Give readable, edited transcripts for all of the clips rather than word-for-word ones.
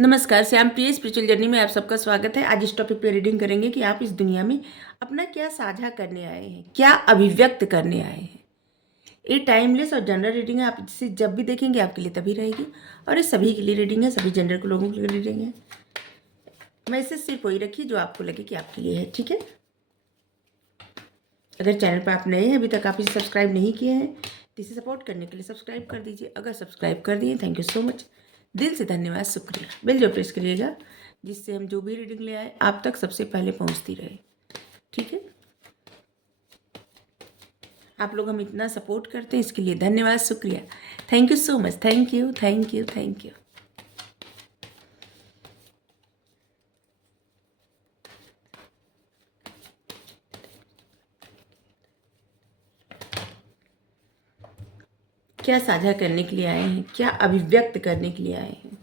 नमस्कार, श्याम प्रिय spiritual journey में आप सबका स्वागत है। आज इस टॉपिक पे रीडिंग करेंगे कि आप इस दुनिया में अपना क्या साझा करने आए हैं, क्या अभिव्यक्त करने आए हैं। ये टाइमलेस और जनरल रीडिंग है। आप इसे जब भी देखेंगे आपके लिए तभी रहेगी, और ये सभी के लिए रीडिंग है, सभी जेंडर के लोगों के लिए रीडिंग है। मैसेज सिर्फ वही रखिए जो आपको लगे कि आपके लिए है, ठीक है। अगर चैनल पर आप नए हैं, अभी तक आप इसे सब्सक्राइब नहीं किए हैं, तो इसे सपोर्ट करने के लिए सब्सक्राइब कर दीजिए। अगर सब्सक्राइब कर दिए, थैंक यू सो मच, दिल से धन्यवाद, शुक्रिया। बेल जो प्रेस करिएगा, जिससे हम जो भी रीडिंग ले आए आप तक सबसे पहले पहुंचती रहे, ठीक है। आप लोग हम इतना सपोर्ट करते हैं, इसके लिए धन्यवाद, शुक्रिया, thank you so much, thank you thank you thank you. क्या साझा करने के लिए आए हैं, क्या अभिव्यक्त करने के लिए आए हैं।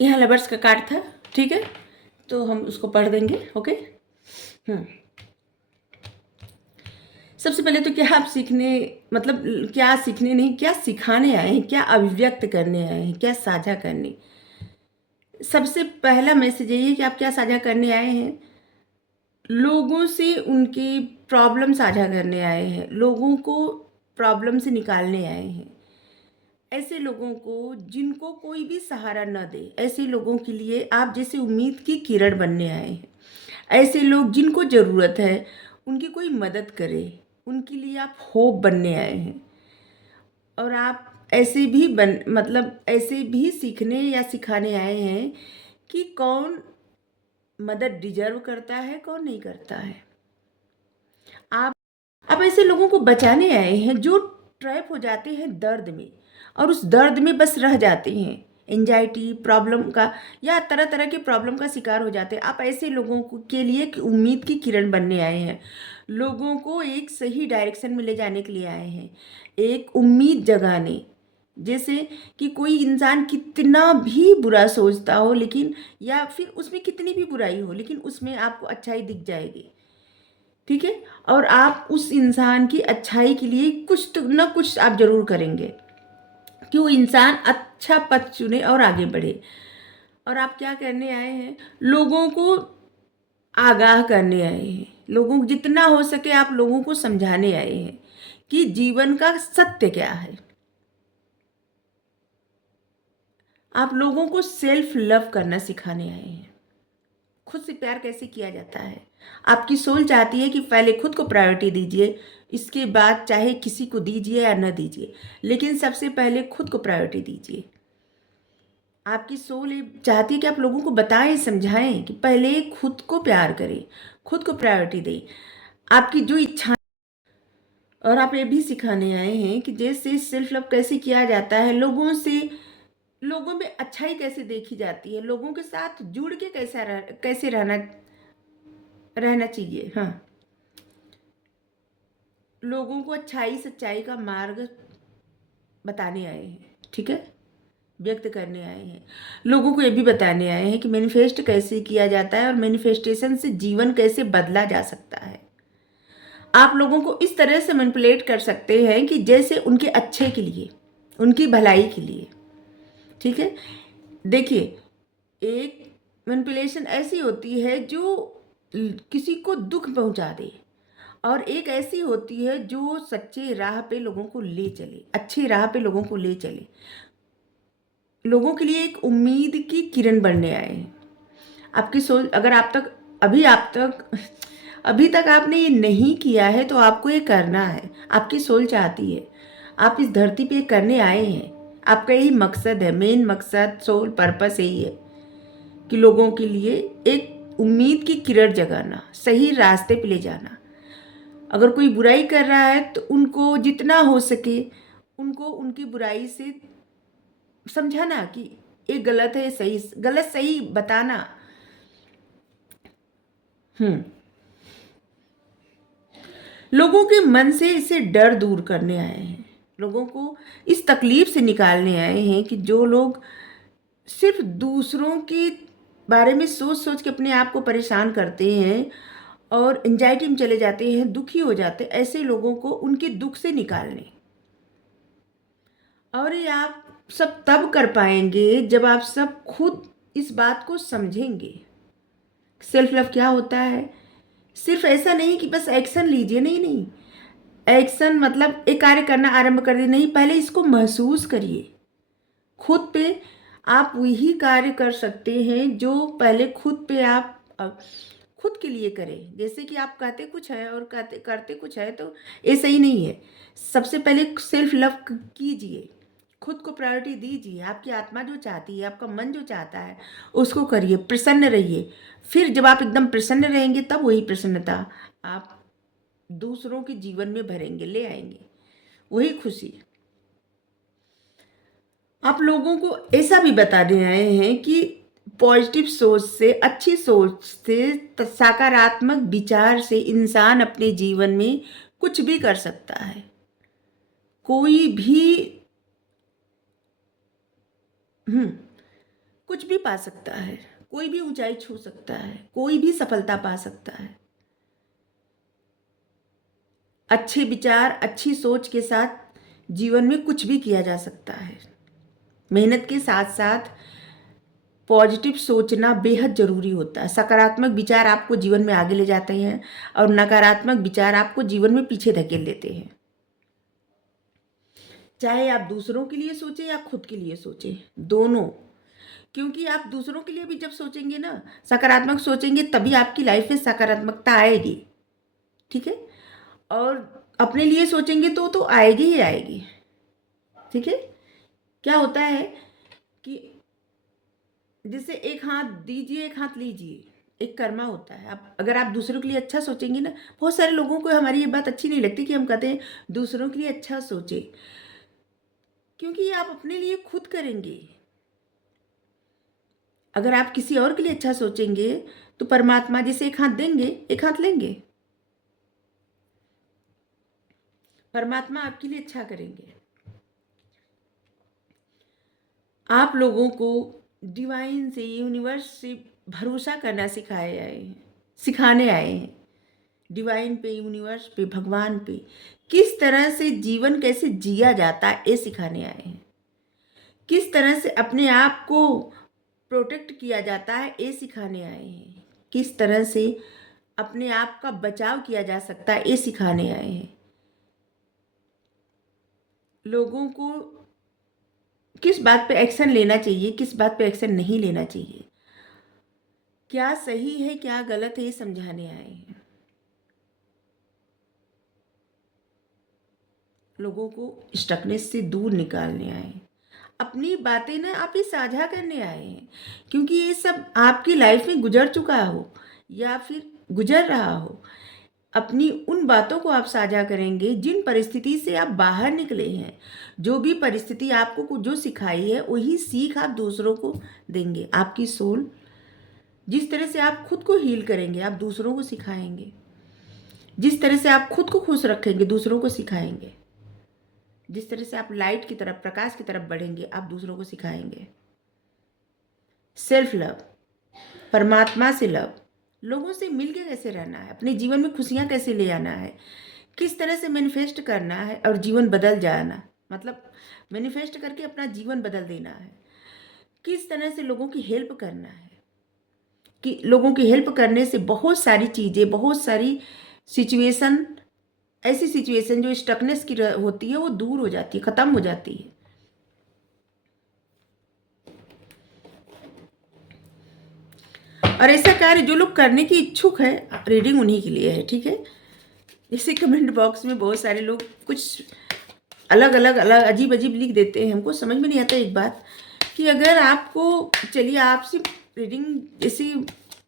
यहाँ लवर्स का कार्ड था, ठीक है, तो हम उसको पढ़ देंगे। ओके। सबसे पहले तो क्या आप सीखने, मतलब क्या सीखने नहीं, क्या सिखाने आए हैं, क्या अभिव्यक्त करने आए हैं, क्या साझा करने। सबसे पहला मैसेज यही है कि आप क्या साझा करने आए हैं। लोगों से उनकी प्रॉब्लम साझा करने आए हैं, लोगों को प्रॉब्लम से निकालने आए हैं। ऐसे लोगों को जिनको कोई भी सहारा न दे, ऐसे लोगों के लिए आप जैसे उम्मीद की किरण बनने आए हैं। ऐसे लोग जिनको ज़रूरत है उनकी कोई मदद करे, उनके लिए आप होप बनने आए हैं। और आप ऐसे भी ऐसे भी सीखने या सिखाने आए हैं कि कौन मदद डिजर्व करता है, कौन नहीं करता है। आप आप ऐसे लोगों को बचाने आए हैं जो ट्रैप हो जाते हैं दर्द में, और उस दर्द में बस रह जाते हैं, एंजाइटी प्रॉब्लम का या तरह तरह के प्रॉब्लम का शिकार हो जाते हैं। आप ऐसे लोगों के लिए एक उम्मीद की किरण बनने आए हैं, लोगों को एक सही डायरेक्शन में ले जाने के लिए आए हैं, एक उम्मीद जगाने। जैसे कि कोई इंसान कितना भी बुरा सोचता हो, लेकिन या फिर उसमें कितनी भी बुराई हो, लेकिन उसमें आपको अच्छाई दिख जाएगी, ठीक है। और आप उस इंसान की अच्छाई के लिए कुछ तो न कुछ आप जरूर करेंगे कि वो इंसान अच्छा पथ चुने और आगे बढ़े। और आप क्या करने आए हैं, लोगों को आगाह करने आए हैं, लोगों को जितना हो सके आप लोगों को समझाने आए हैं कि जीवन का सत्य क्या है। आप लोगों को सेल्फ लव करना सिखाने आए हैं, खुद से प्यार कैसे किया जाता है। आपकी सोल चाहती है कि पहले खुद को प्रायोरिटी दीजिए, इसके बाद चाहे किसी को दीजिए या न दीजिए, लेकिन सबसे पहले खुद को प्रायोरिटी दीजिए। आपकी सोल ये चाहती है कि आप लोगों को बताएं, समझाएं कि पहले खुद को प्यार करें, खुद को प्रायोरिटी दें, आपकी जो इच्छा। और आप ये भी सिखाने आए हैं कि जैसे सेल्फ लव कैसे किया जाता है, लोगों से, लोगों में अच्छाई कैसे देखी जाती है, लोगों के साथ जुड़ के कैसे रहना रहना चाहिए। हाँ, लोगों को अच्छाई सच्चाई का मार्ग बताने आए हैं, ठीक है, व्यक्त करने आए हैं। लोगों को ये भी बताने आए हैं कि मैनिफेस्ट कैसे किया जाता है और मैनिफेस्टेशन से जीवन कैसे बदला जा सकता है। आप लोगों को इस तरह से मैनिपुलेट कर सकते हैं कि जैसे उनके अच्छे के लिए, उनकी भलाई के लिए, ठीक है। देखिए, एक मैनिपुलेशन ऐसी होती है जो किसी को दुख पहुंचा दे, और एक ऐसी होती है जो सच्चे राह पे लोगों को ले चले, अच्छी राह पे लोगों को ले चले, लोगों के लिए एक उम्मीद की किरण बनने आए हैं। आपकी सोच, अगर आप तक अभी तक आपने ये नहीं किया है तो आपको ये करना है, आपकी सोल चाहती है, आप इस धरती पे करने आए हैं, आपका यही मकसद है, मेन मकसद, सोल पर्पस यही है कि लोगों के लिए एक उम्मीद की किरण जगाना, सही रास्ते पे ले जाना। अगर कोई बुराई कर रहा है तो उनको जितना हो सके उनको उनकी बुराई से समझाना कि ये गलत है, सही गलत सही बताना। लोगों के मन से इसे डर दूर करने आए हैं, लोगों को इस तकलीफ से निकालने आए हैं कि जो लोग सिर्फ दूसरों के बारे में सोच सोच के अपने आप को परेशान करते हैं और एंजाइटी में चले जाते हैं, दुखी हो जाते हैं, ऐसे लोगों को उनके दुख से निकालने। और ये आप सब तब कर पाएंगे जब आप सब खुद इस बात को समझेंगे। सेल्फ लव क्या होता है? सिर्फ ऐसा नहीं कि बस एक्शन लीजिए, नहीं नहीं, एक्शन मतलब एक कार्य करना आरंभ कर दिए, नहीं, पहले इसको महसूस करिए खुद पे। आप वही कार्य कर सकते हैं जो पहले खुद पे आप खुद के लिए करें। जैसे कि आप कहते कुछ है और करते कुछ है, तो ये सही नहीं है। सबसे पहले सेल्फ लव कीजिए, खुद को प्रायोरिटी दीजिए। आपकी आत्मा जो चाहती है, आपका मन जो चाहता है, उसको करिए, प्रसन्न रहिए। फिर जब आप एकदम प्रसन्न रहेंगे तब वही प्रसन्नता आप दूसरों के जीवन में भरेंगे, ले आएंगे वही खुशी। आप लोगों को ऐसा भी बताने आए हैं कि पॉजिटिव सोच से, अच्छी सोच से, सकारात्मक विचार से इंसान अपने जीवन में कुछ भी कर सकता है, कोई भी कुछ भी पा सकता है, कोई भी ऊंचाई छू सकता है, कोई भी सफलता पा सकता है। अच्छे विचार, अच्छी सोच के साथ जीवन में कुछ भी किया जा सकता है। मेहनत के साथ साथ पॉजिटिव सोचना बेहद ज़रूरी होता है। सकारात्मक विचार आपको जीवन में आगे ले जाते हैं और नकारात्मक विचार आपको जीवन में पीछे धकेल देते हैं। चाहे आप दूसरों के लिए सोचें या खुद के लिए सोचें, दोनों। क्योंकि आप दूसरों के लिए भी जब सोचेंगे ना, सकारात्मक सोचेंगे, तभी आपकी लाइफ में सकारात्मकता आएगी, ठीक है। और अपने लिए सोचेंगे तो आएगी ही आएगी, ठीक है। क्या होता है कि जैसे एक हाथ दीजिए एक हाथ लीजिए, एक कर्मा होता है। आप अगर आप दूसरों के लिए अच्छा सोचेंगे ना, बहुत सारे लोगों को हमारी ये बात अच्छी नहीं लगती कि हम कहते हैं दूसरों के लिए अच्छा सोचे, क्योंकि ये आप अपने लिए खुद करेंगे। अगर आप किसी और के लिए अच्छा सोचेंगे तो परमात्मा जैसे एक हाथ देंगे एक हाथ लेंगे, परमात्मा आपके लिए अच्छा करेंगे। आप लोगों को डिवाइन से, यूनिवर्स से भरोसा करना सिखाने आए हैं। डिवाइन पे, यूनिवर्स पे, भगवान पे किस तरह से जीवन कैसे जिया जाता है ये सिखाने आए हैं। किस तरह से अपने आप को प्रोटेक्ट किया जाता है ये सिखाने आए हैं। किस तरह से अपने आप का बचाव किया जा सकता है ये सिखाने आए हैं। लोगों को किस बात पे एक्शन लेना चाहिए, किस बात पे एक्शन नहीं लेना चाहिए, क्या सही है क्या गलत है, ये समझाने आए हैं। लोगों को स्टकनेस से दूर निकालने आए हैं। अपनी बातें ना आप ही साझा करने आए हैं, क्योंकि ये सब आपकी लाइफ में गुजर चुका हो या फिर गुजर रहा हो। अपनी उन बातों को आप साझा करेंगे जिन परिस्थिति से आप बाहर निकले हैं। जो भी परिस्थिति आपको जो सिखाई है वही सीख आप दूसरों को देंगे। आपकी सोल जिस तरह से आप खुद को हील करेंगे, आप दूसरों को सिखाएंगे। जिस तरह से आप खुद को खुश रखेंगे, दूसरों को सिखाएंगे। जिस तरह से आप लाइट की तरफ, प्रकाश की तरफ बढ़ेंगे, आप दूसरों को सिखाएंगे। सेल्फ लव, परमात्मा से लव, लोगों से मिलके कैसे रहना है, अपने जीवन में खुशियाँ कैसे ले आना है, किस तरह से मैनिफेस्ट करना है और जीवन बदल जाना, मतलब मैनिफेस्ट करके अपना जीवन बदल देना है। किस तरह से लोगों की हेल्प करना है, कि लोगों की हेल्प करने से बहुत सारी चीज़ें, बहुत सारी सिचुएशन, ऐसी सिचुएशन जो स्टकनेस की होती है वो दूर हो जाती है, ख़त्म हो जाती है। और ऐसा कार्य जो लोग करने की इच्छुक है, रीडिंग उन्हीं के लिए है, ठीक है। इसी कमेंट बॉक्स में बहुत सारे लोग कुछ अलग अलग अजीब अजीब लिख देते हैं। हमको समझ में नहीं आता एक बात कि अगर आपको, चलिए आपसे रीडिंग जैसे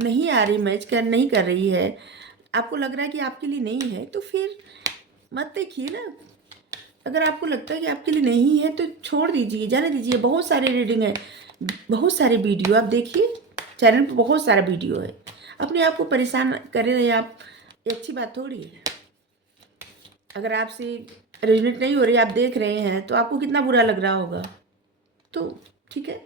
नहीं आ रही, नहीं कर रही है, आपको लग रहा है कि आपके लिए नहीं है, तो फिर मत देखिए ना। अगर आपको लगता है कि आपके लिए नहीं है तो छोड़ दीजिए, जाने दीजिए। बहुत सारे रीडिंग है, बहुत सारे वीडियो आप देखिए, चैनल पर बहुत सारा वीडियो है। अपने आप को परेशान करे रहे आप, ये अच्छी बात थोड़ी है। अगर आपसे रेजोनेट नहीं हो रही, आप देख रहे हैं, तो आपको कितना बुरा लग रहा होगा। तो ठीक है।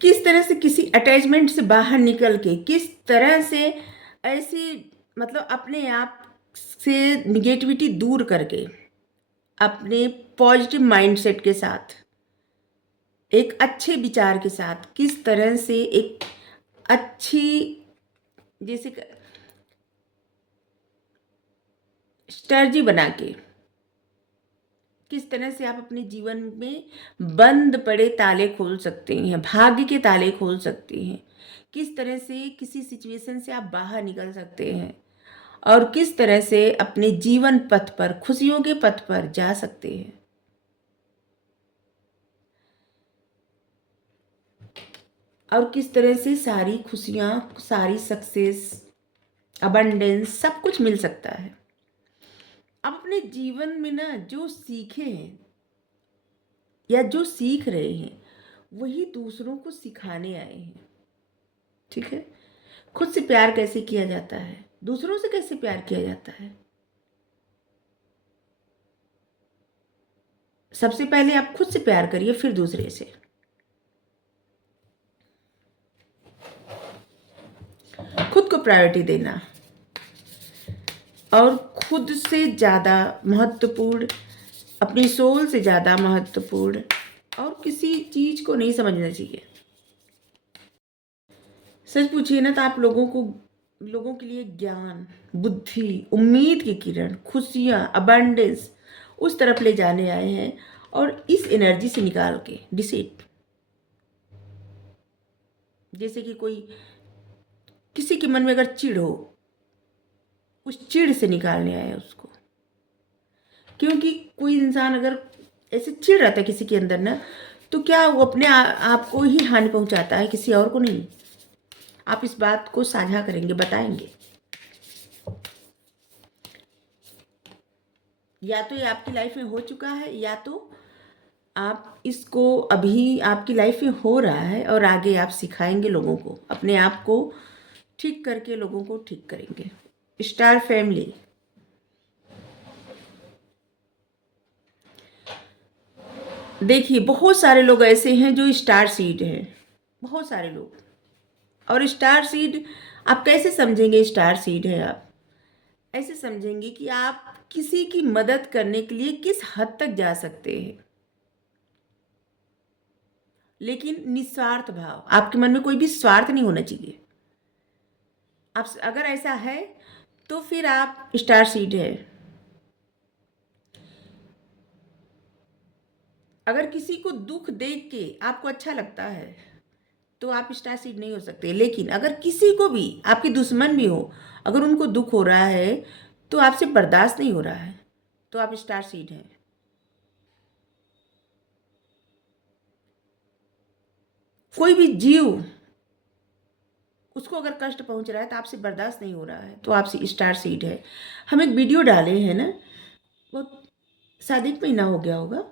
किस तरह से किसी अटैचमेंट से बाहर निकल के, किस तरह से ऐसी मतलब अपने आप से निगेटिविटी दूर करके, अपने पॉजिटिव माइंडसेट के साथ, एक अच्छे विचार के साथ, किस तरह से एक अच्छी जैसे स्ट्रेटजी बना के, किस तरह से आप अपने जीवन में बंद पड़े ताले खोल सकते हैं, भाग्य के ताले खोल सकते हैं, किस तरह से किसी सिचुएशन से आप बाहर निकल सकते हैं, और किस तरह से अपने जीवन पथ पर, खुशियों के पथ पर जा सकते हैं। और किस तरह से सारी खुशियाँ, सारी सक्सेस, अबंडेंस सब कुछ मिल सकता है। आप अपने जीवन में ना जो सीखे हैं या जो सीख रहे हैं, वही दूसरों को सिखाने आए हैं, ठीक है। खुद से प्यार कैसे किया जाता है, दूसरों से कैसे प्यार किया जाता है, सबसे पहले आप खुद से प्यार करिए, फिर दूसरे से। खुद को प्रायोरिटी देना, और खुद से ज़्यादा महत्वपूर्ण, अपनी सोल से ज़्यादा महत्वपूर्ण और किसी चीज़ को नहीं समझना चाहिए। सच पूछिए ना तो आप लोगों के लिए ज्ञान, बुद्धि, उम्मीद की किरण, खुशियाँ, अबंडेंस उस तरफ ले जाने आए हैं। और इस एनर्जी से निकाल के डिसीट, जैसे कि कोई किसी के मन में अगर चिढ़ हो, उस चिढ़ से निकालने आए उसको। क्योंकि कोई इंसान अगर ऐसे चिढ़ रहता है किसी के अंदर ना, तो क्या वो अपने आप को ही हानि पहुंचाता है, किसी और को नहीं। आप इस बात को साझा करेंगे, बताएंगे, या तो ये आपकी लाइफ में हो चुका है, या तो आप इसको अभी आपकी लाइफ में हो रहा है, और आगे आप सिखाएंगे लोगों को, अपने आप को ठीक करके लोगों को ठीक करेंगे। स्टार फैमिली, देखिए बहुत सारे लोग ऐसे हैं जो स्टार सीड हैं, बहुत सारे लोग। और स्टार सीड आप कैसे समझेंगे? स्टार सीड है, आप ऐसे समझेंगे कि आप किसी की मदद करने के लिए किस हद तक जा सकते हैं, लेकिन निस्वार्थ भाव, आपके मन में कोई भी स्वार्थ नहीं होना चाहिए। आप अगर ऐसा है तो फिर आप स्टार सीड है। अगर किसी को दुख देख के आपको अच्छा लगता है तो आप स्टार सीड नहीं हो सकते। लेकिन अगर किसी को भी, आपके दुश्मन भी हो, अगर उनको दुख हो रहा है तो आपसे बर्दाश्त नहीं हो रहा है, तो आप स्टार सीड हैं। कोई भी जीव, उसको अगर कष्ट पहुंच रहा है तो आपसे बर्दाश्त नहीं हो रहा है, तो आपसे स्टार सीड है। हम एक वीडियो डाले हैं ना, वो शायद 1 महीना हो गया होगा,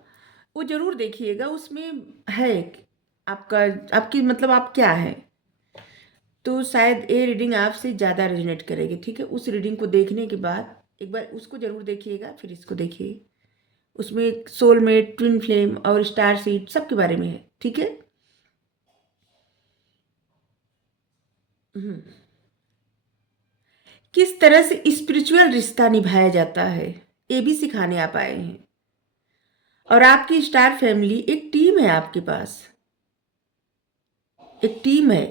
वो ज़रूर देखिएगा। उसमें है आपका, आपकी मतलब आप क्या है, तो शायद ये रीडिंग आपसे ज़्यादा रेजोनेट करेगी, ठीक है। उस रीडिंग को देखने के बाद एक बार उसको ज़रूर देखिएगा, फिर इसको देखिए। उसमें सोलमेट, ट्विन फ्लेम और स्टार सीड सब के बारे में है, ठीक है। किस तरह से स्पिरिचुअल रिश्ता निभाया जाता है, ये भी सिखाने आप आए हैं। और आपकी स्टार फैमिली एक टीम है आपके पास, एक टीम है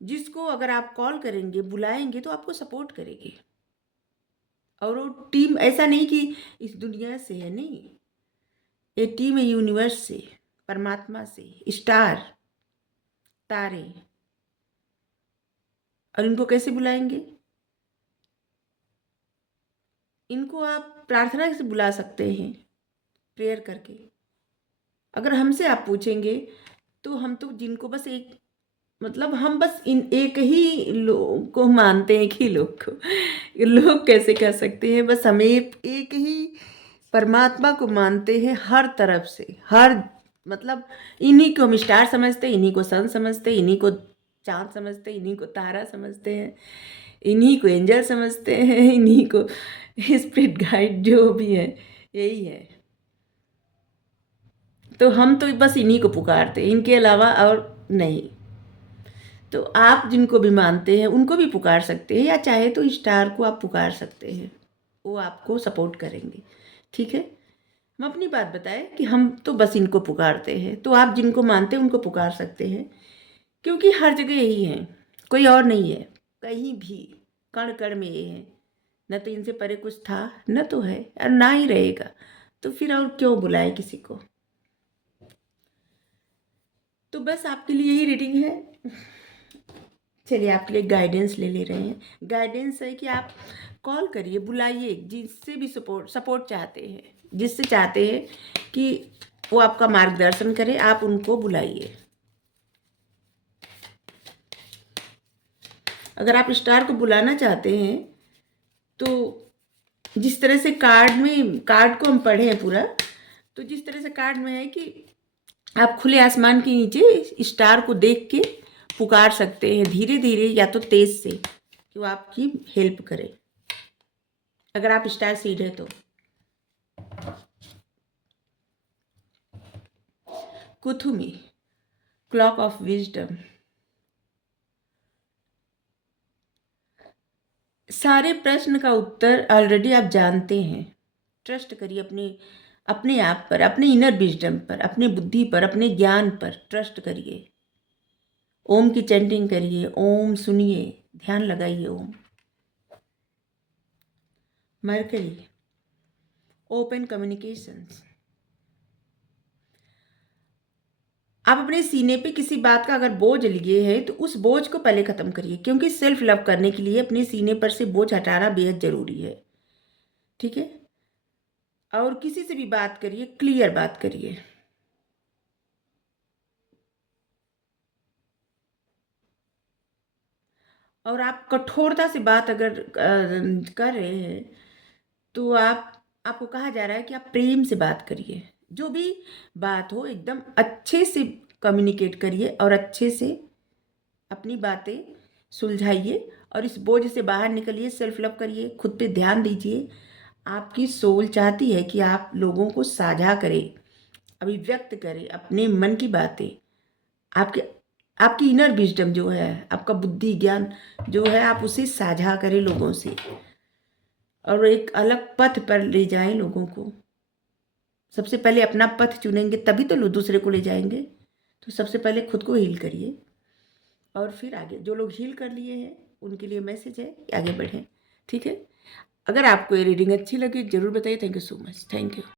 जिसको अगर आप कॉल करेंगे, बुलाएंगे तो आपको सपोर्ट करेगी। और वो टीम ऐसा नहीं कि इस दुनिया से है, नहीं, ये टीम है यूनिवर्स से, परमात्मा से, स्टार, तारे। और इनको कैसे बुलाएंगे? इनको आप प्रार्थना से बुला सकते हैं, प्रेयर करके। अगर हमसे आप पूछेंगे तो हम तो जिनको बस एक, मतलब हम बस इन एक ही लोग को मानते हैं, एक ही लोग को, लोग कैसे कह सकते हैं, बस हम एक ही परमात्मा को मानते हैं हर तरफ से, हर, मतलब इन्हीं को हम स्टार समझते हैं, इन्हीं को सन समझते हैं, इन्हीं को चांद समझते हैं, इन्हीं को तारा समझते हैं, इन्हीं को एंजल समझते हैं, इन्हीं को स्पिरिट गाइड, जो भी है यही है। तो हम तो बस इन्हीं को पुकारते हैं, इनके अलावा और नहीं। तो आप जिनको भी मानते हैं उनको भी पुकार सकते हैं, या चाहे तो स्टार को आप पुकार सकते हैं, वो आपको सपोर्ट करेंगे। ठीक है, हम अपनी बात बताएं कि हम तो बस इनको पुकारते हैं, तो आप जिनको मानते हैं उनको पुकार सकते हैं, क्योंकि हर जगह यही है, कोई और नहीं है, कहीं भी कण कण में ये है। न तो इनसे परे कुछ था, न तो है, और ना ही रहेगा, तो फिर और क्यों बुलाए किसी को। तो बस आपके लिए यही रीडिंग है। चलिए आपके लिए गाइडेंस ले रहे हैं। गाइडेंस है कि आप कॉल करिए, बुलाइए, जिससे भी सपोर्ट चाहते हैं, जिससे चाहते हैं कि वो आपका मार्गदर्शन करे, आप उनको बुलाइए। अगर आप स्टार को बुलाना चाहते हैं तो जिस तरह से कार्ड को हम पढ़े हैं पूरा, तो जिस तरह से कार्ड में है कि आप खुले आसमान के नीचे स्टार को देख के पुकार सकते हैं, धीरे धीरे या तो तेज से, कि वो आपकी हेल्प करे, अगर आप स्टार सीड है तो। Kuthumi, clock of wisdom. सारे प्रश्न का उत्तर ऑलरेडी आप जानते हैं। ट्रस्ट करिए अपने अपने आप पर, अपने इनर विजडम पर, अपने बुद्धि पर, अपने ज्ञान पर ट्रस्ट करिए। ओम की चैंटिंग करिए, ओम सुनिए, ध्यान लगाइए ओम। Mercury, open communications. आप अपने सीने पे किसी बात का अगर बोझ लिए है तो उस बोझ को पहले ख़त्म करिए, क्योंकि सेल्फ लव करने के लिए अपने सीने पर से बोझ हटाना बेहद ज़रूरी है। ठीक है, और किसी से भी बात करिए, क्लियर बात करिए। और आप कठोरता से बात अगर कर रहे हैं तो आपको कहा जा रहा है कि आप प्रेम से बात करिए। जो भी बात हो एकदम अच्छे से कम्युनिकेट करिए और अच्छे से अपनी बातें सुलझाइए, और इस बोझ से बाहर निकलिए, सेल्फ लव करिए, खुद पे ध्यान दीजिए। आपकी सोल चाहती है कि आप लोगों को साझा करें, अभिव्यक्त करें अपने मन की बातें। आपके आपकी इनर विजडम जो है, आपका बुद्धि ज्ञान जो है, आप उसे साझा करें लोगों से, और एक अलग पथ पर ले जाएं लोगों को। सबसे पहले अपना पथ चुनेंगे तभी तो लोग दूसरे को ले जाएंगे। तो सबसे पहले खुद को हील करिए, और फिर आगे जो लोग हील कर लिए हैं उनके लिए मैसेज है कि आगे बढ़ें। ठीक है, अगर आपको ये रीडिंग अच्छी लगी ज़रूर बताइए। Thank you so much. Thank you.